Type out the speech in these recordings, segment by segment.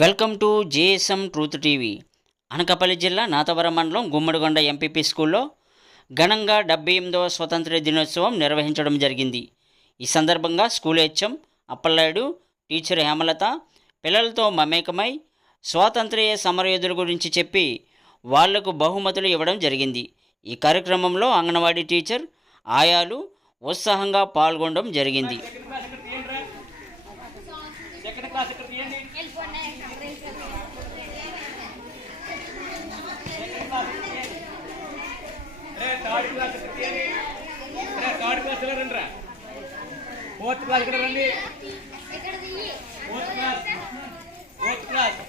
Welcome to JSM truth TV. Anakapalli జిల్లా నాతవరం మండలం గుమ్మడిగొండ MPP స్కూల్లో ఘనంగా 78వ స్వతంత్ర దినోత్సవం నిర్వహించడం జరిగింది. ఈ సందర్భంగా school HM Appalanaidu, teacher Hemalatha పిల్లలతో మమేకమై స్వాతంత్ర్య సమరయోధుల గురించి చెప్పి వాళ్లకు బహుమతులు ఇవ్వడం జరిగింది. ఈ కార్యక్రమంలో అంగన్వాడీ టీచర్, ఆయాలు ఉత్సాహంగా పాల్గొనడం జరిగింది. ఫోర్త్ క్లాస్ ఇక్కడ రండి. ఫోర్త్ క్లాస్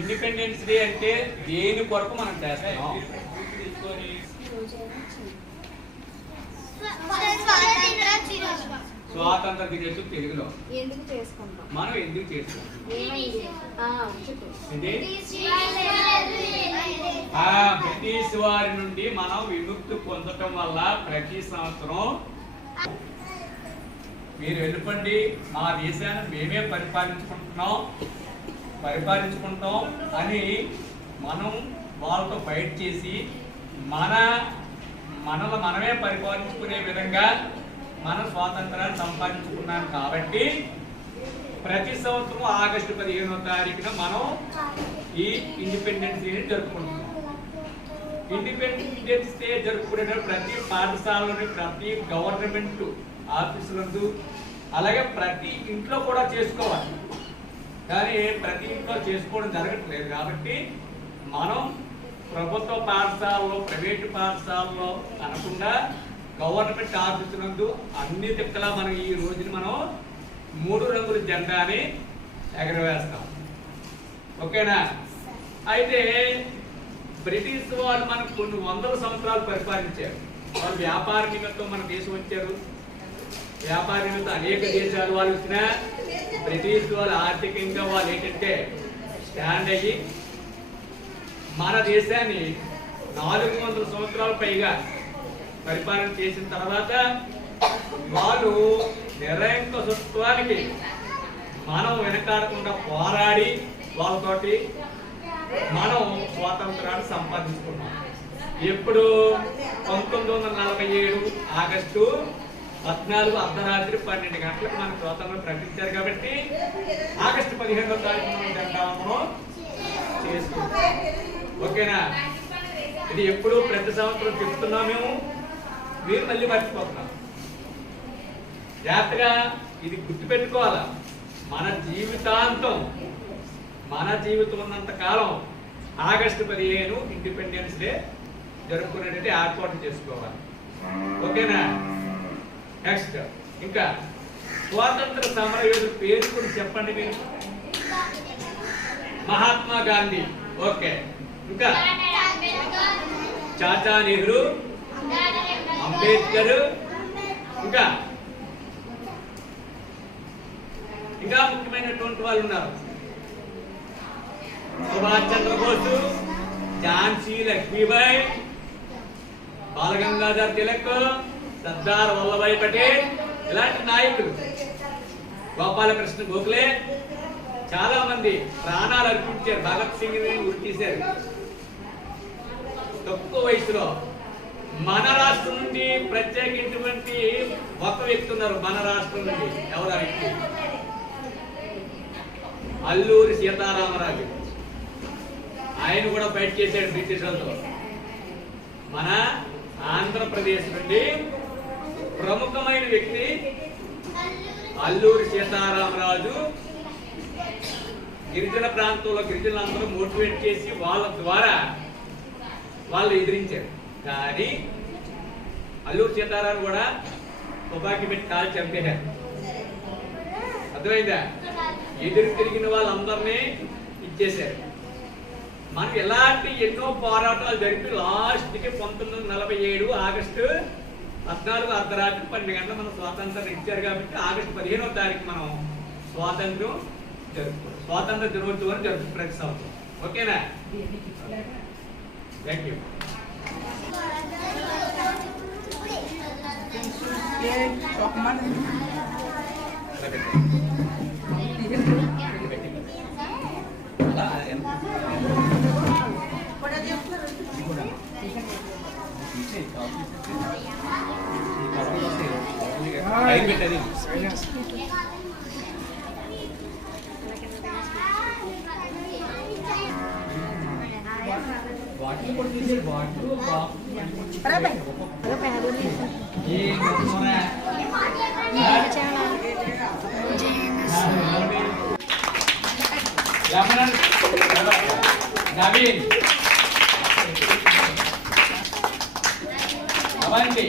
ఇండిపెండెన్స్ డే అంటే దేని కొరకు మనం చేస్తాం? స్వాతంత్ర దినోత్సవం తెలుగులో మనం ఎందుకు చేసుకుంటాం? బ్రిటిష్ వారి నుండి మనం విముక్తి పొందటం వల్ల ప్రతి సంవత్సరం మీరు వెళ్ళిపోండి, మా దేశాన్ని మేమే పరిపాలించుకుంటాం అని మనం వాళ్ళతో ఫైట్ చేసి మనమే పరిపాలించుకునే విధంగా మన స్వాతంత్రాన్ని సంపాదించుకున్నాం. కాబట్టి ప్రతి సంవత్సరం ఆగస్టు 15వ తారీఖున మనం ఈ ఇండిపెండెన్స్ డే జరుపుకుంటున్నాం. ఇండిపెండెన్స్ డే జరుపుకునే ప్రతి పాఠశాలలోని, ప్రతి గవర్నమెంట్ ఆఫీసులందు, అలాగే ప్రతి ఇంట్లో కూడా చేసుకోవాలి. కానీ ప్రతి ఇంట్లో చేసుకోవడం జరగట్లేదు. కాబట్టి మనం ప్రభుత్వ పాఠశాలలో, ప్రైవేటు పాఠశాలలో అనకుండా గవర్నమెంట్ ఆఫీసులందు అన్ని దిక్కలా మనం ఈ రోజుని మనం 3 రంగుల జెండాని ఎగరవేస్తాం. ఓకేనా? అయితే బ్రిటిష్ వాళ్ళు మనకు కొన్ని వందల సంవత్సరాలు పరిపాలించారు. వాళ్ళు వ్యాపార నిమిత్తం మన దేశం వచ్చారు. వ్యాపార నిమిత్తం అనేక దేశాలు వాళ్ళు వచ్చినా బ్రిటిష్ వాళ్ళు ఆర్థికంగా వాళ్ళు ఏంటంటే స్టాండ్ అయ్యి మన దేశాన్ని 400 సంవత్సరాల పైగా పరిపాలన చేసిన తర్వాత వాళ్ళు నిరంకుశత్వానికి మనం వెనకాడకుండా పోరాడి వాళ్ళతోటి మనం స్వాతంత్రాన్ని సంపాదించుకున్నాం. ఎప్పుడు 1947 ఆగస్టు 14 అర్ధరాత్రి 12 గంటలకు మనకు స్వాతంత్రం ప్రకటించారు. కాబట్టి ఆగస్టు 15వ తారీఖు మనం జెండాను చేసుకుంటాం. ఓకేనా? ఇది ఎప్పుడు ప్రతి సంవత్సరం చెప్తున్నాం మేము, మీరు మళ్ళీ మర్చిపోతున్నాం. జాగ్రత్తగా ఇది గుర్తుపెట్టుకోవాలా. మన జీవితం ఉన్నంత కాలం ఆగస్టు 15 ఇండిపెండెన్స్ డే జరుపుకునేటట్టు ఏర్పాటు చేసుకోవాలి. ఓకేనా? నెక్స్ట్ ఇంకా స్వాతంత్ర సమరయోధుల పేరు కూడా చెప్పండి మీరు. మహాత్మా గాంధీ, ఓకే. ఇంకా చాచా నెహ్రూ, అంబేద్కర్, ఇంకా ముఖ్యమైనటువంటి వాళ్ళు ఉన్నారు. సుభాష్ చంద్రబోసు, ఝాన్సీ లక్ష్మీబాయి, బాల బాలగంగాధర్ తిలక్, సర్దార్ వల్లభాయ్ పటేల్ ఇలాంటి నాయకులు, గోపాలకృష్ణ గోఖలే చాలా మంది ప్రాణాలు అర్పించారు. భగత్ సింగ్ ని ఉరి తీశారు తక్కువ వయసులో. మన రాష్ట్రం నుండి ప్రత్యేకించినటువంటి ఒక వ్యక్తి ఉన్నారు. మన రాష్ట్రం నుండి ఎవరు ఆ వ్యక్తి? అల్లూరి సీతారామరాజు. ఆయన కూడా ఫైట్ చేశాడు బ్రిటిష్ వాళ్ళతో. మన ఆంధ్రప్రదేశ్ నుండి ప్రముఖమైన వ్యక్తి అల్లూరి సీతారామరాజు. గిరిజన ప్రాంతంలో గిరిజనులందరూ మోటివేట్ చేసి వాళ్ళ ద్వారా వాళ్ళు ఎదిరించారు. కానీ అల్లూరి సీతారాం కూడా తుపాకీ పెట్టి కాలు చంపేశారు. అర్థమైందా? ఎదురు తిరిగిన వాళ్ళందరినీ ఇచ్చేశారు. మనకి ఎలాంటి ఎన్నో పోరాటాలు జరిపి లాస్ట్కి 1947 ఆగస్టు 14 అర్ధరాత్రి 12 గంటలు మనం స్వాతంత్రం ఇచ్చారు. కాబట్టి ఆగస్టు 15వ తారీఖు మనం స్వాతంత్రం జరుపుకోవాలి. స్వాతంత్ర దినోత్సవం జరుపుకుంటాం ప్రతి సంవత్సరం. ఓకేనా? Thank you. నవీన్ అవంతి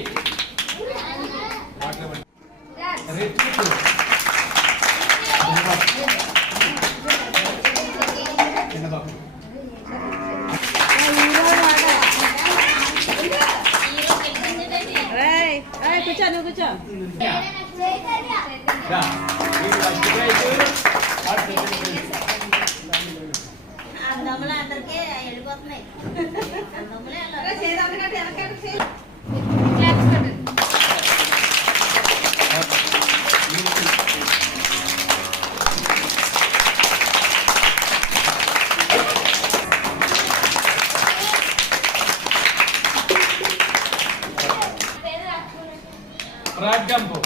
కూర్చో నువ్వు కూర్చో. అందములు అందరికీ వెళ్ళిపోతున్నాయి. రాజ్యంపు